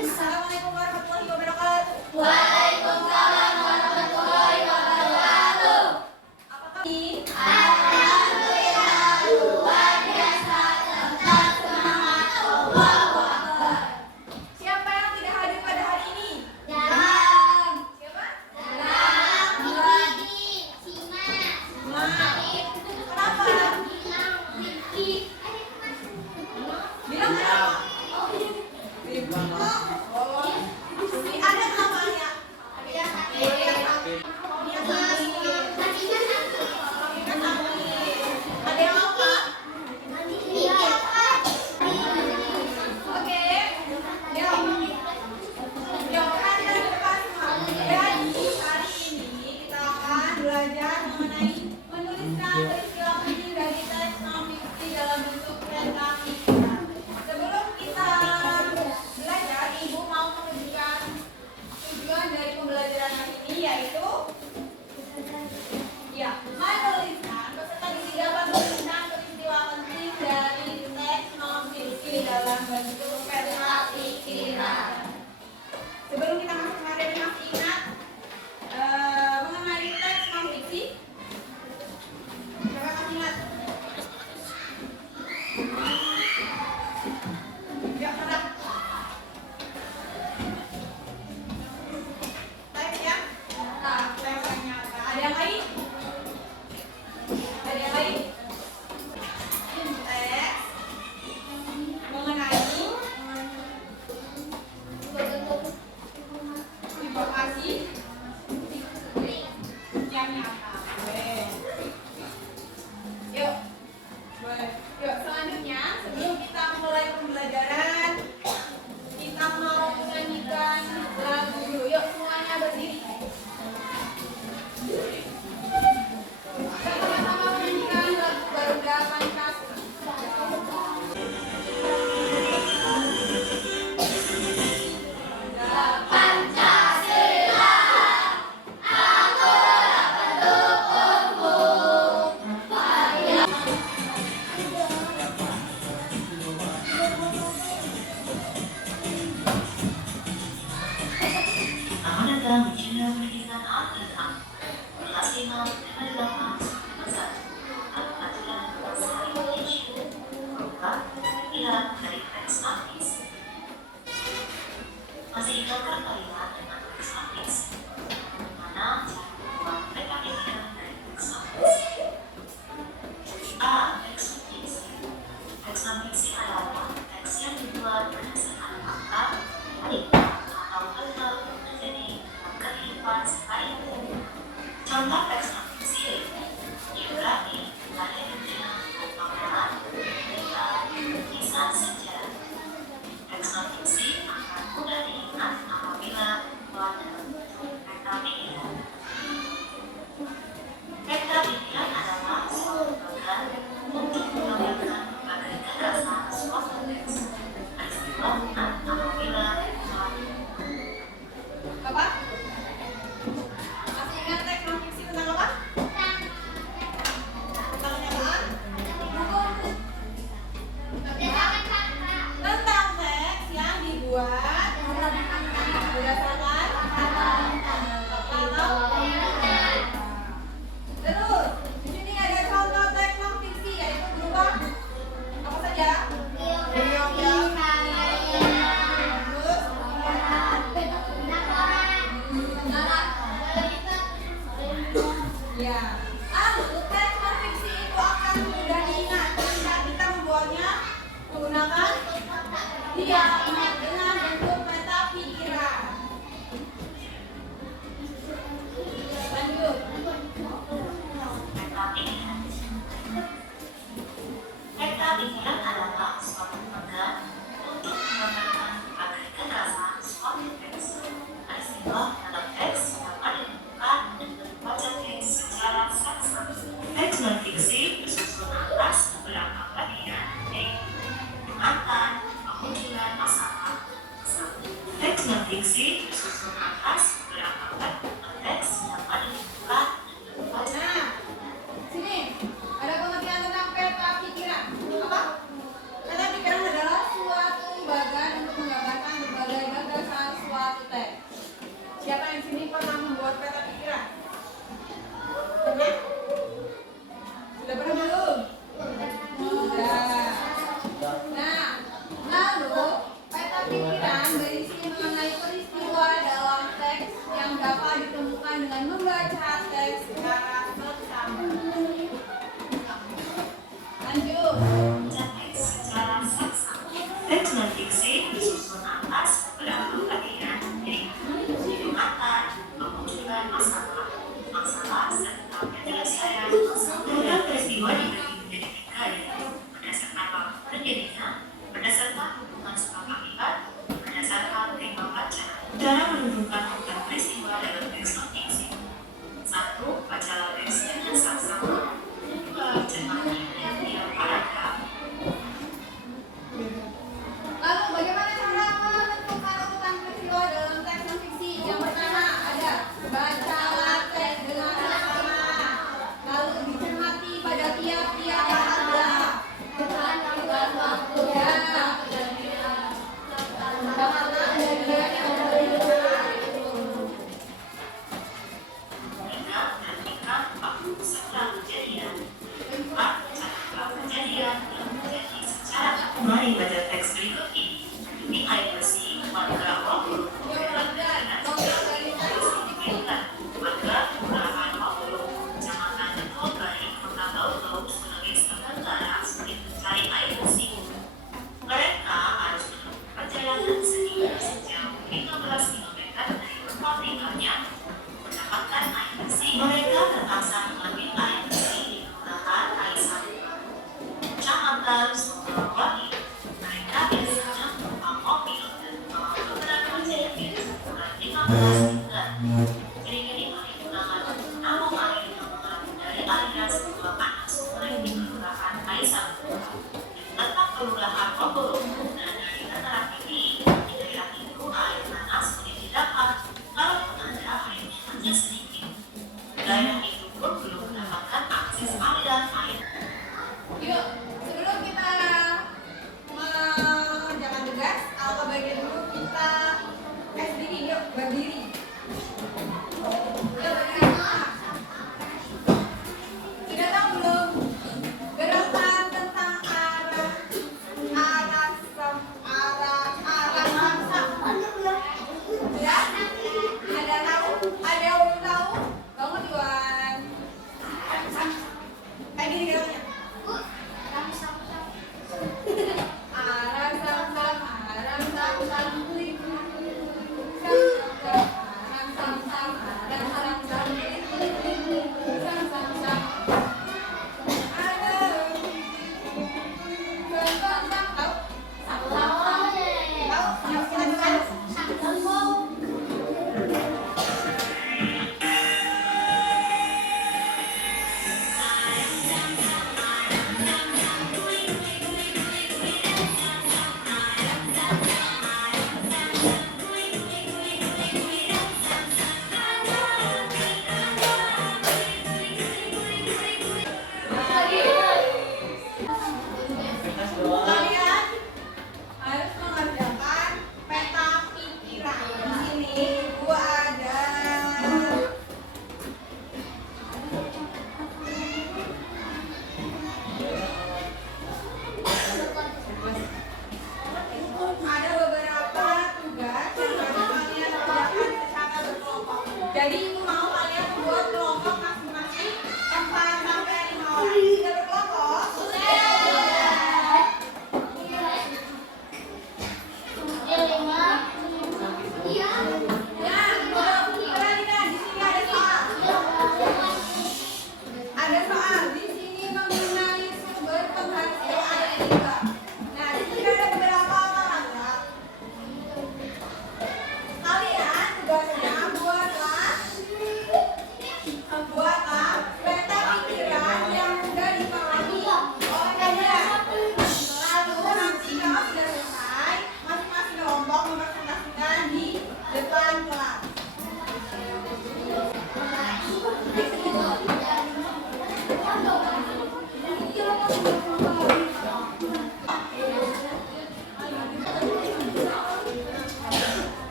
Assalamualaikum warahmatullahi wabarakatuh. Waalaikumsalam warahmatullahi wabarakatuh. Apakah ini? Alhamdulillah luar biasa, tetap semangat, Allahu Akbar. Siapa yang tidak hadir pada hari ini? Dalam, Siapa? dalam, Mimi, Sima, Arif, Kenapa? Gilang, Rifki. Bilang kenapa? Oh, ada namanya. Ada satu. Ada yang apa? Oke. Yuk, hadirin depan semua. Jadi hari ini kita akan belajar mengenai menuliskan peristiwa penting dari teks non-fiksi dalam bentuk presentasi. Sebelum kita belajar, Ibu mau menunjukkan tujuan dari pembelajaran hari ini, yaitu menuliskan peserta didik dapat menuliskan peristiwa penting dari teks non-fiksi dalam bentuk peta pikiran. Sebelum kita masuk ke materi, masih ingat mengenai teks non-fiksi? Coba kasih ingat. Yuk, gerak. Teks ya? Teks yang nyata. Ada yang lain? Ada yang lain? Teks mengenai informasi yang nyata. Boleh. Yuk. Boleh. Yuk, selanjutnya sebelum kita mulai pembelajaran, kita mau menyanyikan lagu dulu. Yuk, semuanya berdiri. Kita sama-sama menyanyikan lagu Garuda Pancasila. Pancasila, akulah pendukungmu. Selamat datang di channel pendidikan Al-Quran. Kelas 5, tema 8, pelajaran bahasa Indonesia. Berupa pilihan dari teks non-fiksi. Masih ingatkah kalian dengan teks non-fiksi? Bagaimana cara membuat peta pikiran dari teks non-fiksi? A. Teks non-fiksi. Teks non-fiksi adalah teks yang dibuat berdasarkan fakta, cerita, atau hal-hal yang terjadi dalam kehidupan sehari-hari. Contoh teks non-fiksi yaitu biografi, lahirnya, novelan, berita, kisah sejarah. Teks non-fiksi akan mudah diingat apabila dibuat dalam bentuk peta pikiran. Peta pikiran adalah suatu program untuk menggambarkan berbagai gagasan suatu teks. Harus dilakukan apabila dibuat. Bapak? Masih ingat teks non-fiksi tentang apa? Tentang kenyataan? Tentang teks yang dibuat berdasarkan atau terus di sini ada contoh teks non-fiksi, yaitu berupa apa saja? Ya. Lalu teks non-fiksi itu akan mudah diingat jika kita membuatnya menggunakan dengan bentuk peta pikiran. Lanjut. Peta pikiran. Peta pikiran adalah suatu program untuk menggambarkan berbagai gagasan suatu teks. Peristiwa dalam teks dapat ditentukan dengan membaca teks secara saksama. Teks non-fiksi bersusun atas beberapa bagian, yaitu pengantar, kemunculan masalah. Teks non-fiksi bersusun atas beberapa bagian teks dapat ditentukan dengan membaca. Nah, sini ada pengertian tentang peta pikiran. Apa? Peta pikiran adalah suatu bagan untuk menggambarkan berbagai pikiran berisi mengenai peristiwa dalam teks yang dapat ditemukan dengan membaca teks secara seksama. Lanjut. Teks secara saksama. Teks dan fiksi disusun atas beberapa bagian, yaitu pengantar, pemunculan masalah, serta penyelesaian masalah. Peristiwa dibagi menjadi tiga, yaitu berdasarkan waktu terjadinya, berdasarkan hubungan sebab akibat, berdasarkan tema baca. Cara menentukan urutan peristiwa dalam teks non fiksi. 1. Bacalah teks dengan saksama. 2. Cermati tiap paragraf. Lalu bagaimana cara menentukan urutan peristiwa dalam teks non fiksi? Yang pertama ada bacalah teks dengan saksama. Lalu dicermati pada tiap-tiap paragraf. Dengan membuat waktu Ya. Karena ada dia yang berusaha. Tiga, perhatikan waktu setelah kejadian. 4. Catatlah kejadian yang terjadi secara. Mari baca teks berikut ini. Di air bersih, warga Wabulu berlangganan warga kelurahan Wabulu, kecamatan Togari, kota Bau-Bau, Sulawesi Tenggara, sulit mencari air bersih. Mereka harus menempuh perjalanan sejauh 15 km dari tempat tinggalnya. Mendapatkan air bersih, mereka terpaksa mengambil air bersih di kelurahan Aisaluan, kecamatan Sukawati. Mereka biasanya menumpang mobil dan membawa beberapa jerigen ukuran 15 liter. Jerigen ini digunakan untuk menampung air yang mengalir dari aliran sebuah anak sungai di kelurahan Aisaluan. Letak kelurahan Wabulu dan dari dataran tinggi, di daerah itu air panas sulit didapat kalau penanda airnya hanya sedikit. Daerah itu pun belum mendapatkan akses aliran air. Yuk, sebelum kita mengerjakan tugas, atau bagian dulu kita tes diri, yuk berdiri.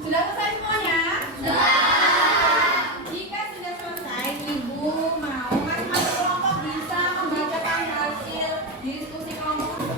Sudah selesai semuanya? Jika sudah selesai, Ibu mau masing-masing kelompok bisa membacakan hasil diskusi kelompok.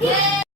Yeah.